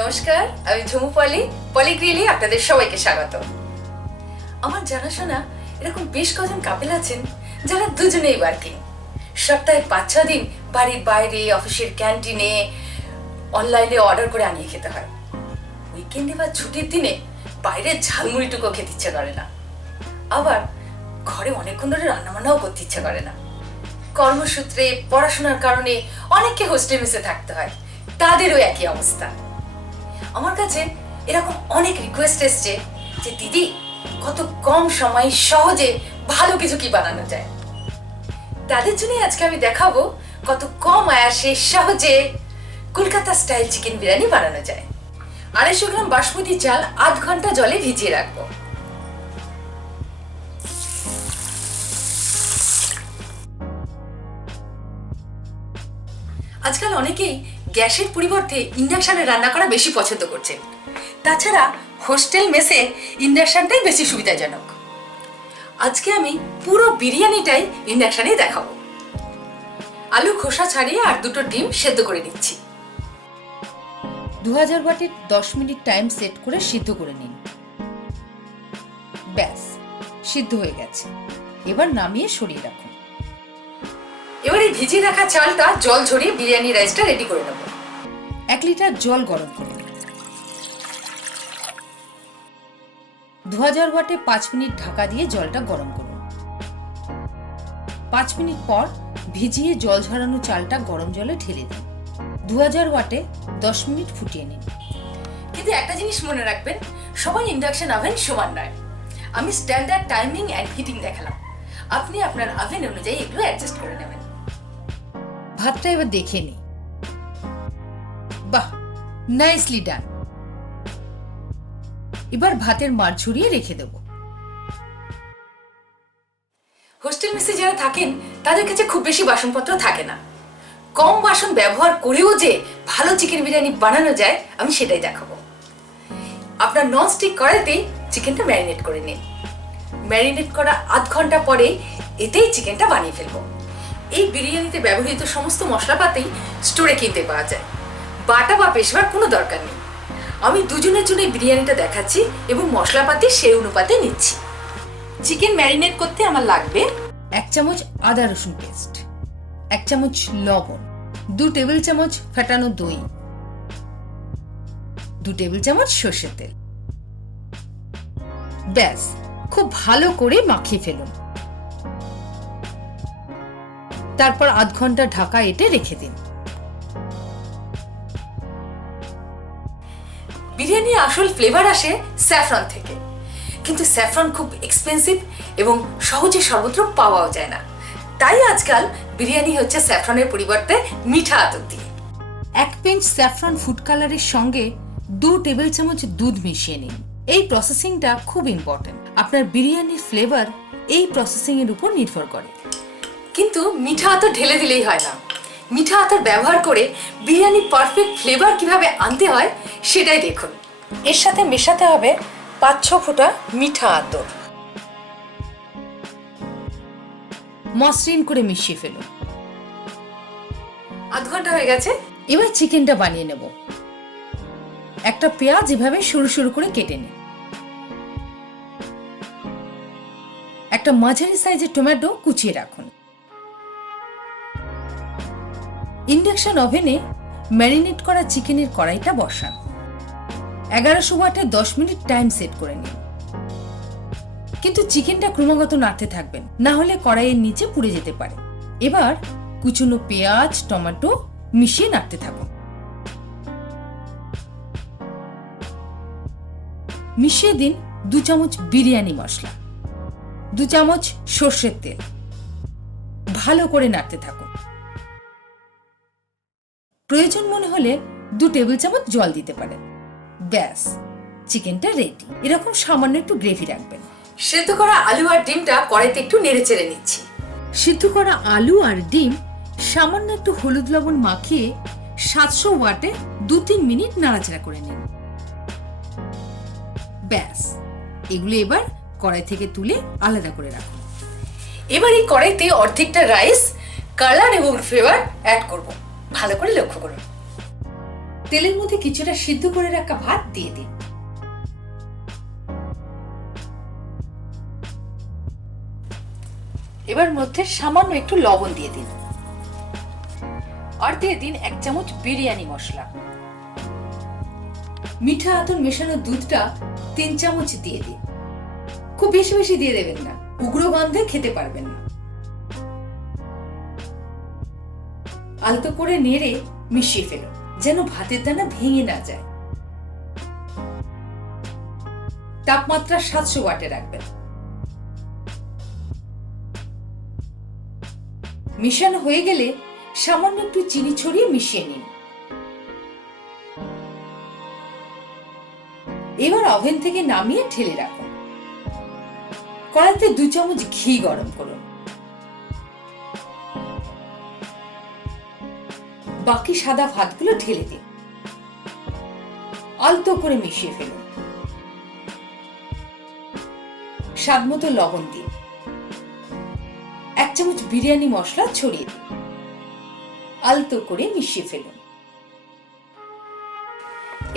নমস্কার, আমি ঝুমু পলিগ্রিলে আপনাদের সবাইকে স্বাগত। আমার জানাশোনা এরকম বেশ কজন কাপেল আছেন যারা দুজনেই ওয়ার্কিং। সপ্তাহে 5-6 দিন বাড়ির বাইরে, অফিসের ক্যান্টিনে, অনলাইনে অর্ডার করে আনিয়ে খেতে হয়। উইকেন্ডে বা ছুটির দিনে বাইরের ঝালমুড়িটুকু খেতে ইচ্ছে করে না। আবার ঘরে অনেকক্ষণ ধরে রান্নাবান্নাও করতে ইচ্ছে করে না। কর্মসূত্রে, পড়াশোনার কারণে অনেককে হোস্টেল মেসে থাকতে হয়, তাদেরও একই অবস্থা। আমার কাছে এরকম অনেক রিকোয়েস্ট এসছে যে দিদি, কত কম সময়ে সহজে ভালো কিছু কি বানানো যায়। তাদের জন্য আজকে আমি দেখাবো কত কম আয়াসে সহজে কলকাতা স্টাইল চিকেন বিরিয়ানি বানানো যায়। 250 গ্রাম বাসমতি চাল 8 ঘন্টা জলে ভিজিয়ে রাখবো। আজকাল অনেকেই গ্যাসের পরিবর্তে ইন্ডাকশনে রান্না করা বেশি পছন্দ করছেন। তাছাড়া হোস্টেল মেসে ইন্ডাকশনটাই বেশি সুবিধাজনক। আজকে আমি পুরো বিরিয়ানিটাই ইন্ডাকশনেই দেখাবো। আলু খোসা ছাড়িয়ে আর 2টো ডিম সেদ্ধ করে নিচ্ছি। 2000 ওয়াটে 10 মিনিট টাইম সেট করে সিদ্ধ করে নিন। ব্যাস, সিদ্ধ হয়ে গেছে। এবার নামিয়ে সরিয়ে রাখুন। এবার এই ভিজিয়ে রাখা চালটা জল ঝরিয়ে বিরিয়ানি রাইসটা রেডি করে নেব। 1 লিটার জল গরম করুন। 2000 ওয়াটে 5 মিনিট ঢাকা দিয়ে জলটা গরম করুন। 5 মিনিট পর ভিজিয়ে জল ঝরানো চালটা গরম জলে ঢেলে দিন। 2000 ওয়াটে 10 মিনিট ফুটিয়ে নিন। কিন্তু একটা জিনিস মনে রাখবেন, সবাই ইন্ডাকশন ওভেন সমান নয়। আমি স্ট্যান্ডার্ড টাইমিং অ্যান্ড হিটিং দেখালাম, আপনি আপনার ওভেন অনুযায়ী এগুলো অ্যাডজাস্ট করে নেবেন। ভাতটা এবার দেখে নিই। বাহ, নাইসলি ডান। এবার ভাতের মাড় ঝরিয়ে রেখে দেব। হোস্টেল মেসে যারা থাকেন তাদের কাছে খুব বেশি বাসনপত্র থাকে না। কম বাসন ব্যবহার করেও যে ভালো চিকেন বিরিয়ানি বানানো যায়, আমি সেটাই দেখাবো। আপনার ননস্টিক কড়াইতেই চিকেনটা ম্যারিনেট করে নিন। ম্যারিনেট করা 8 ঘন্টা পরে এতেই চিকেনটা বানিয়ে ফেলবো। এই বিরিয়ানিতে ব্যবহৃত সমস্ত মশলাপাতি স্টোরে কিনতে পাওয়া যায়, বাটা বা পেশবার কোনো দরকার নেই। আমি দুজনের জন্য বিরিয়ানিটা দেখাচ্ছি এবং মশলাপাতি সেই অনুপাতে নিচ্ছি। চিকেন ম্যারিনেট করতে আমার লাগবে 1 চামচ আদা রসুন পেস্ট, 1 চামচ লবণ, 2 টেবিল চামচ ফেটানো দই, 2 টেবিল চামচ সর্ষের তেল। ব্যাস, খুব ভালো করে মাখিয়ে ফেলুন। তারপর 8 ঘন্টা ঢাকা এঁটে রেখে দিন। বিরিয়ানির আসল ফ্লেভার আসে স্যাফরন থেকে, কিন্তু স্যাফরন খুব এক্সপেন্সিভ এবং সহজে সর্বত্র পাওয়াও যায় না। তাই আজকাল বিরিয়ানি হচ্ছে স্যাফরনের পরিবর্তে মিঠা আতর দিয়ে। 1 পিঞ্চ স্যাফরন ফুড কালারের সঙ্গে 2 টেবিল চামচ দুধ মিশিয়ে নিন। এই প্রসেসিংটা খুব ইম্পর্টেন্ট। আপনার বিরিয়ানির ফ্লেভার এই প্রসেসিং এর উপর নির্ভর করে। কিন্তু মিঠা আতর ঢেলে দিলেই হয় না। মিঠা আতর ব্যবহার করে বিরিয়ানির পারফেক্ট ফ্লেভার কিভাবে আনতে হয় সেটাই দেখুন। এর সাথে মেশাতে হবে 5-6 ফোঁটা মিঠা আতর। মসৃণ করে মিশিয়ে ফেলুন। 8 ঘন্টা হয়ে গেছে। এবার চিকেনটা বানিয়ে নেব। একটা পেঁয়াজ এভাবে সরু সরু করে কেটে নিন। একটা মাঝারি সাইজের টমেটো কুচিয়ে রাখুন। ইন্ডাকশন ওভেনে ম্যারিনেট করা চিকেনের কড়াইটা বসান। 1100 ওয়াটে 10 মিনিট টাইম সেট করে নিন। কিন্তু চিকেনটা ক্রমাগত নাড়তে থাকবেন, না হলে কড়াইয়ের নিচে পুড়ে যেতে পারে। এবার কুচনো পেঁয়াজ, টমেটো মিশিয়ে নাড়তে থাকুন। মিশিয়ে দিন 2 চামচ বিরিয়ানি মশলা, 2 চামচ সর্ষের তেল। ভালো করে নাড়তে থাকুন। প্রয়োজন মনে হলে 2 টেবিল চামচ জল দিতে পারেন। ব্যাস, চিকেনটা রেডি। এরকম সামান্য একটু গ্রেভি রাখবেন। সেদ্ধ করা আলু আর ডিমটা কড়াইতে একটু নেড়ে চেড়ে নিচ্ছি। সিদ্ধ করা আলু আর ডিম সামান্য একটু হলুদ লবণ মাখিয়ে 700 ওয়াটে 2-3 মিনিট নাড়াচাড়া করে নিন। ব্যাস, এগুলো এবার কড়াই থেকে তুলে আলাদা করে রাখুন। এবার এই কড়াইতে অর্ধেকটা রাইস, কালার এবং ফ্লেভার অ্যাড করব। ভালো করে লক্ষ্য করুন। তেলের মধ্যে কিছুটা সিদ্ধ করে রাখা ভাত দিয়ে দিন। এবার মধ্যে সামান্য একটু লবণ দিয়ে দিন আর দিয়ে দিন 1 চামচ বিরিয়ানি মশলা। মিঠা আতর মেশানো দুধটা 3 চামচ দিয়ে দিন। খুব বেশি বেশি দিয়ে দেবেন না, উগ্র গন্ধে খেতে পারবেন না। আলতো করে নেড়ে মিশিয়ে ফেলুন যেন ভাতের দানা ভেঙে না যায়। তাপমাত্রা 700 ওয়াটে রাখবেন। মিশানো হয়ে গেলে সামান্য একটু চিনি ছড়িয়ে মিশিয়ে নিন। এবার ওভেন থেকে নামিয়ে ঢেলে রাখুন। কড়াইতে 2 চামচ ঘি গরম করুন। বাকি সাদা ভাতগুলো ঢেলে দিন। আলতো করে মিশিয়ে ফেলুন। স্বাদমতো লবণ দিন। 1 চামচ বিরিয়ানি মশলা ছড়িয়ে দিন। আলতো করে মিশিয়ে ফেলুন।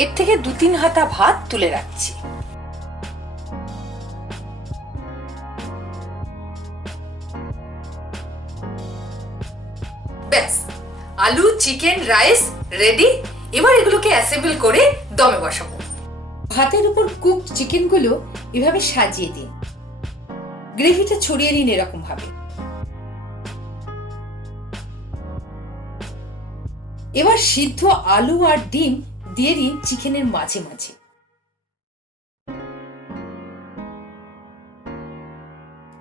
এর থেকে 2-3 হাতা ভাত তুলে রাখছি। ব্যাস, আলু, চিকেন, রাইস রেডি। এবার এগুলোকে অ্যাসেম্বল করে দমে বসাবো। ভাতের উপর কুকড চিকেনগুলো এভাবে সাজিয়ে দিন। গ্রেভিটা ছড়িয়ে দিন এরকম ভাবে। এবার সিদ্ধ আলু আর ডিম দিয়ে দিন চিকেনের মাঝে মাঝে।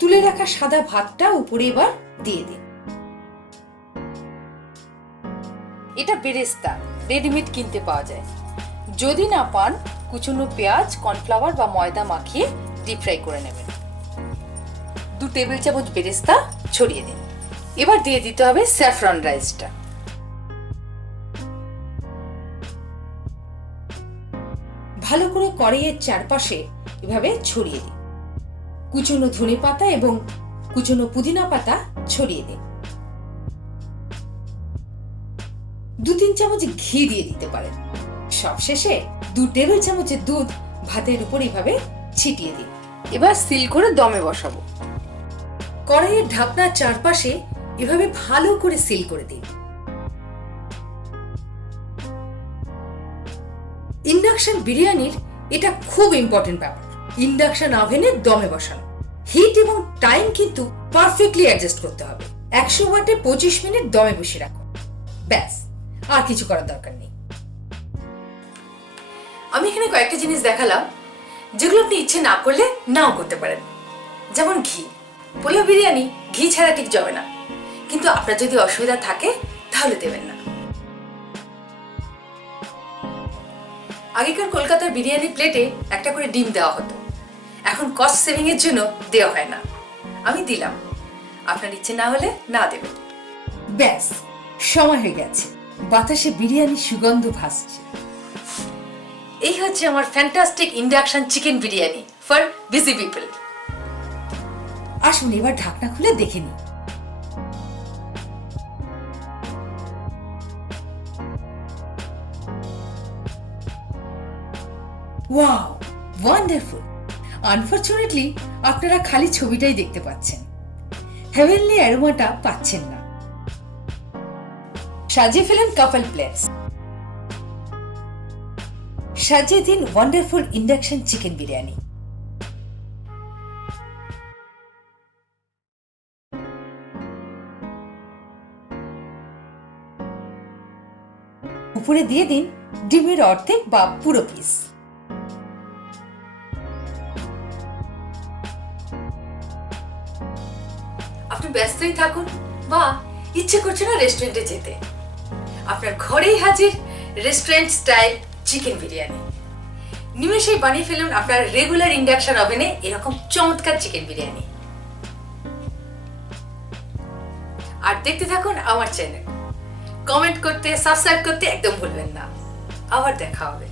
তুলে রাখা সাদা ভাতটা উপরে এবার দিয়ে দিন। এটা বেরেস্তা, রেডিমেড কিনতে পাওয়া যায়। যদি না পান, কুচনো পেঁয়াজ, কর্নফ্লাওয়ার বা ময়দা মাখিয়ে ডিপ ফ্রাই করে নেবেন। 2 টেবিল চামচ বেরেস্তা ছড়িয়ে দিন। এবার দিয়ে দিতে হবে স্যাফরন রাইসটা। ভালো করে কড়াইয়ের চারপাশে এভাবে ছড়িয়ে দিন। কুচনো ধনে পাতা এবং কুচনো পুদিনা পাতা ছড়িয়ে দিন। 2-3 চামচ ঘি দিয়ে দিতে পারেন। সবশেষে 2 টেবিল চামচের দুধ ভাতের উপর এভাবে ছিটিয়ে দিন। এবার সিল করে দমে বসাবো। কড়াইয়ের ঢাকনার চারপাশে এভাবে ভালো করে সিল করে দিন। ইন্ডাকশন বিরিয়ানির এটা খুব ইম্পর্টেন্ট ব্যাপার। ইন্ডাকশন ওভেনে দমে বসানো। হিট এবং টাইম কিন্তু পারফেক্টলি অ্যাডজাস্ট করতে হবে। 100 ওয়াটে 25 মিনিট দমে বসিয়ে রাখুন। ব্যাস, আর কিছু করার দরকার নেই। আমি এখানে কয়েকটা জিনিস দেখালাম যেগুলো আপনি ইচ্ছে না করলে নাও করতে পারেন। যেমন ঘি। পোলাও বিরিয়ানি ঘি ছাড়া ঠিক যাবে না, কিন্তু আপনার যদি অসুবিধা থাকে তাহলে দেবেন না। আগেকার কলকাতার বিরিয়ানি প্লেটে একটা করে ডিম দেওয়া হতো, এখন কস্ট সেভিং এর জন্য দেওয়া হয় না। আমি দিলাম, আপনার ইচ্ছে না হলে না দেবেন। ব্যাস, সময় হয়ে গেছে। বাতাসে বিরিয়ানি সুগন্ধ ভাসছে। এই হচ্ছে আমার fantastic induction chicken biryani for busy people. আসুন এবার ঢাকনা খুলে দেখে নিই। Wow, wonderful. আনফরচুনেটলি আপনারা খালি ছবিটাই দেখতে পাচ্ছেন, হেভেনলি অ্যারোমাটা পাচ্ছেন না। সাজিয়ে ফেলেন কাপল প্লেটস। সাজিয়ে দিন ওয়ান্ডারফুল ইন্ডাকশন চিকেন বিরিয়ানি। উপরে দিয়ে দিন ডিমের অর্ধেক বা পুরো পিস। আপনি ব্যস্তই থাকুন বা ইচ্ছে করছে না রেস্টুরেন্টে যেতে, আপনার ঘরেই হাজির রেস্টুরেন্ট স্টাইল চিকেন বিরিয়ানি। নিমেষেই বানিয়ে ফেলুন আপনার রেগুলার ইন্ডাকশন ওভেনে এরকম চমৎকার চিকেন বিরিয়ানি। আর দেখতে থাকুন আমার চ্যানেল। কমেন্ট করতে, সাবস্ক্রাইব করতে একদম ভুলবেন না। আবার দেখা হবে।